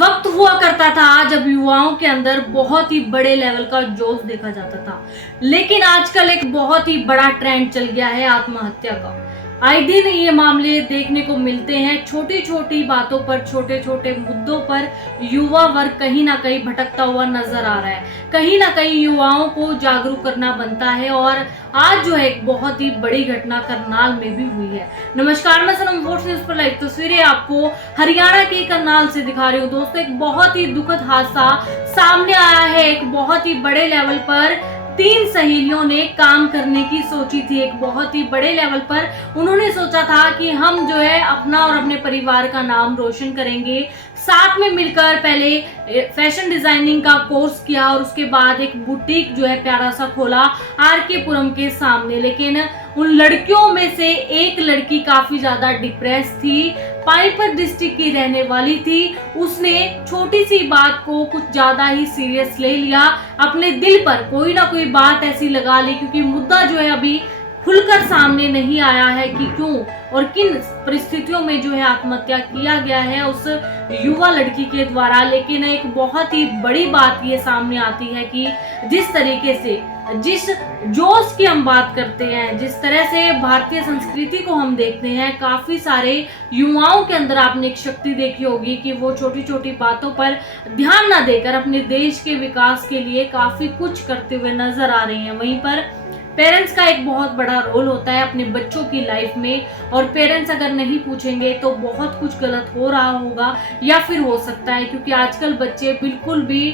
वक्त हुआ करता था जब युवाओं के अंदर बहुत ही बड़े लेवल का जोश देखा जाता था, लेकिन आजकल एक बहुत ही बड़ा ट्रेंड चल गया है आत्महत्या का। आए दिन ये मामले देखने को मिलते हैं। छोटी छोटी बातों पर, छोटे छोटे मुद्दों पर युवा वर्ग कहीं ना कहीं भटकता हुआ नजर आ रहा है। कहीं ना कहीं युवाओं को जागरूक करना बनता है और आज जो है एक बहुत ही बड़ी घटना करनाल में भी हुई है। नमस्कार, मैं सनम वोट्स न्यूज़ पर लाइव तस्वीरें आपको हरियाणा के करनाल से दिखा रही हूँ। दोस्तों, एक बहुत ही दुखद हादसा सामने आया है। एक बहुत ही बड़े लेवल पर तीन सहेलियों ने काम करने की सोची थी। एक बहुत ही बड़े लेवल पर उन्होंने सोचा था कि हम जो है अपना और अपने परिवार का नाम रोशन करेंगे। साथ में मिलकर पहले फैशन डिजाइनिंग का कोर्स किया और उसके बाद एक बुटीक जो है प्यारा सा खोला आरके पुरम के सामने। लेकिन उन लड़कियों में से एक लड़की काफी ज्यादा डिप्रेस थी, पानीपत डिस्ट्रिक्ट की रहने वाली थी। उसने छोटी सी बात को कुछ ज्यादा ही सीरियस ले लिया, अपने दिल पर कोई ना कोई बात ऐसी लगा ली, क्योंकि मुद्दा जो है अभी खुलकर सामने नहीं आया है कि क्यों और किन परिस्थितियों में जो है आत्महत्या किया गया है उस युवा लड़की के द्वारा। लेकिन एक बहुत ही बड़ी बात ये सामने आती है कि जिस तरीके से, जिस जोश की हम बात करते हैं, जिस तरह से भारतीय संस्कृति को हम देखते हैं, काफी सारे युवाओं के अंदर आपने एक शक्ति देखी होगी कि वो छोटी छोटी बातों पर ध्यान ना देकर अपने देश के विकास के लिए काफी कुछ करते हुए नजर आ रही हैं। वहीं पर पेरेंट्स का एक बहुत बड़ा रोल होता है अपने बच्चों की लाइफ में, और पेरेंट्स अगर नहीं पूछेंगे तो बहुत कुछ गलत हो रहा होगा या फिर हो सकता है, क्योंकि आजकल बच्चे बिल्कुल भी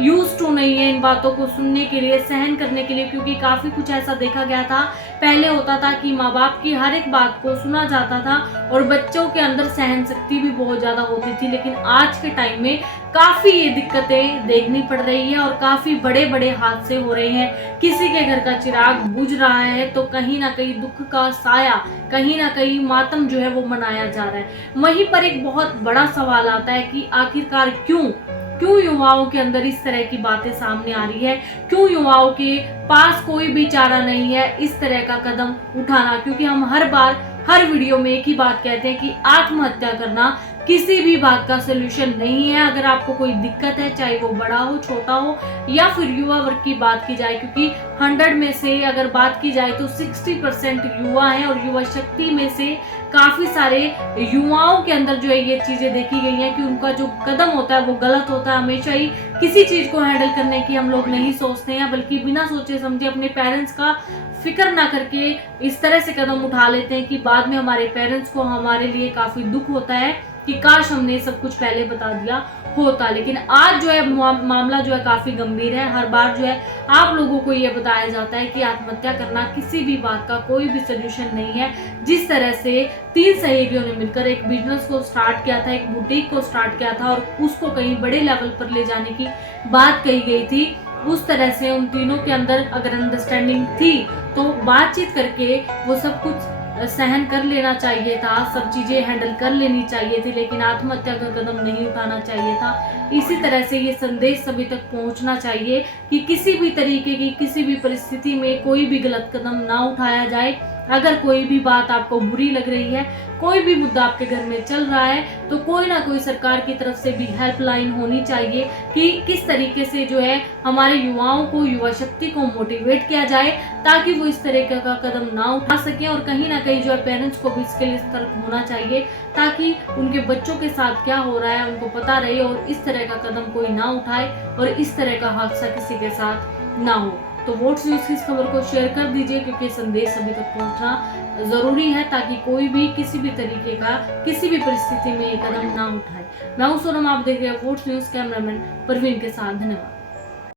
यूज टू नहीं है इन बातों को सुनने के लिए, सहन करने के लिए। क्योंकि काफी कुछ ऐसा देखा गया था, पहले होता था कि माँ बाप की हर एक बात को सुना जाता था और बच्चों के अंदर सहन शक्ति भी बहुत ज्यादा होती थी। लेकिन आज के टाइम में काफी ये दिक्कतें देखनी पड़ रही है और काफी बड़े बड़े हादसे हो रहे हैं। किसी के घर का चिराग बुझ रहा है तो कहीं ना कहीं दुख का साया, कहीं ना कहीं मातम जो है वो मनाया जा रहा है। वहीं पर एक बहुत बड़ा सवाल आता है कि आखिरकार क्यों युवाओं के अंदर इस तरह की बातें सामने आ रही है, क्यों युवाओं के पास कोई भी चारा नहीं है इस तरह का कदम उठाना। क्योंकि हम हर बार हर वीडियो में एक ही बात कहते हैं कि आत्महत्या करना किसी भी बात का सोल्यूशन नहीं है। अगर आपको कोई दिक्कत है, चाहे वो बड़ा हो, छोटा हो, या फिर युवा वर्ग की बात की जाए, क्योंकि 100 में से अगर बात की जाए तो 60% युवा हैं और युवा शक्ति में से काफी सारे युवाओं के अंदर जो है ये चीजें देखी गई हैं कि उनका जो कदम होता है वो गलत होता है। हमेशा ही किसी चीज को हैंडल करने की हम लोग नहीं सोचते हैं, बल्कि बिना सोचे समझे अपने पेरेंट्स का फिक्र ना करके इस तरह से कदम उठा लेते हैं कि बाद में हमारे पेरेंट्स को हमारे लिए काफी दुख होता है कि काश हमने सब कुछ पहले बता दिया होता। लेकिन आज जो है मामला जो है काफी गंभीर है। हर बार जो है आप लोगों को ये बताया जाता है कि आत्महत्या करना किसी भी बात का कोई भी सोल्यूशन नहीं है। जिस तरह से तीन सहेलियों ने मिलकर एक बिजनेस को स्टार्ट किया था, एक बुटीक को स्टार्ट किया था और उसको कहीं बड़े लेवल पर ले जाने की बात कही गई थी, उस तरह से उन तीनों के अंदर अगर अंडरस्टैंडिंग थी तो बातचीत करके वो सब कुछ सहन कर लेना चाहिए था, सब चीजें हैंडल कर लेनी चाहिए थी, लेकिन आत्महत्या का कदम नहीं उठाना चाहिए था। इसी तरह से ये संदेश सभी तक पहुंचना चाहिए कि किसी भी तरीके की, किसी भी परिस्थिति में कोई भी गलत कदम ना उठाया जाए। अगर कोई भी बात आपको बुरी लग रही है, कोई भी मुद्दा आपके घर में चल रहा है, तो कोई ना कोई सरकार की तरफ से भी हेल्पलाइन होनी चाहिए कि किस तरीके से जो है हमारे युवाओं को, युवा शक्ति को मोटिवेट किया जाए ताकि वो इस तरीके का कदम ना उठा सके। और कहीं ना कहीं जो है पेरेंट्स को भी इसके लिए सतर्क होना चाहिए ताकि उनके बच्चों के साथ क्या हो रहा है उनको पता रहे और इस तरह का कदम कोई ना उठाए और इस तरह का हादसा किसी के साथ ना हो। तो वोट्स न्यूज़ की इस खबर को शेयर कर दीजिए, क्योंकि संदेश सभी तक पहुंचना जरूरी है ताकि कोई भी किसी भी तरीके का, किसी भी परिस्थिति में ये कदम ना उठाए। मैं हूं सोनम, आप देख रहे हैं वोट्स न्यूज़, कैमरामैन परवीन के साथ। धन्यवाद।